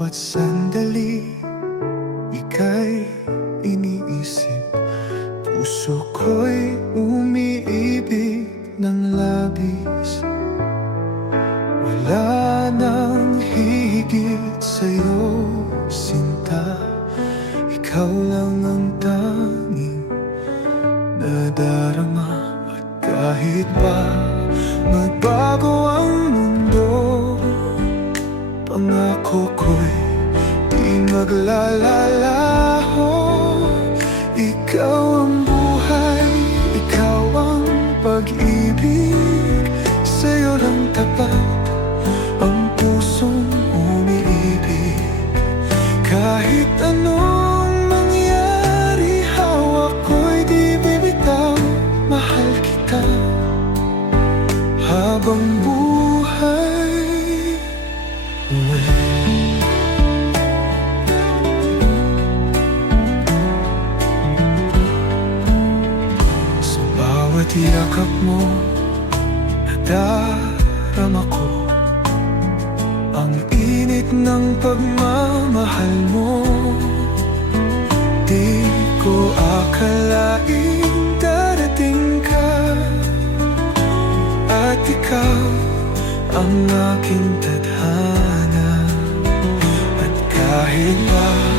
bawat sandali ika'y iniisip. Puso ko'y umiibig ng labis. Wala nang higit sa'yo, sinta. Ikaw lang ang tanging nadarama. At kahit pa magbago ang mundo, pangako ko'y di maglalalaho. Ikaw ang buhay, ikaw ang pag-ibig. Sa'yo lang tapat ang pusong umiibig. Kahit anong mangyari, hawak ko'y di bibitaw. Mahal kita habang buhay. Sa bawat yakap mo, nadarama ko ang init ng pagmamahal mo. Di ko akalaing darating ka, at ikaw ang aking tadhana. At kahit pa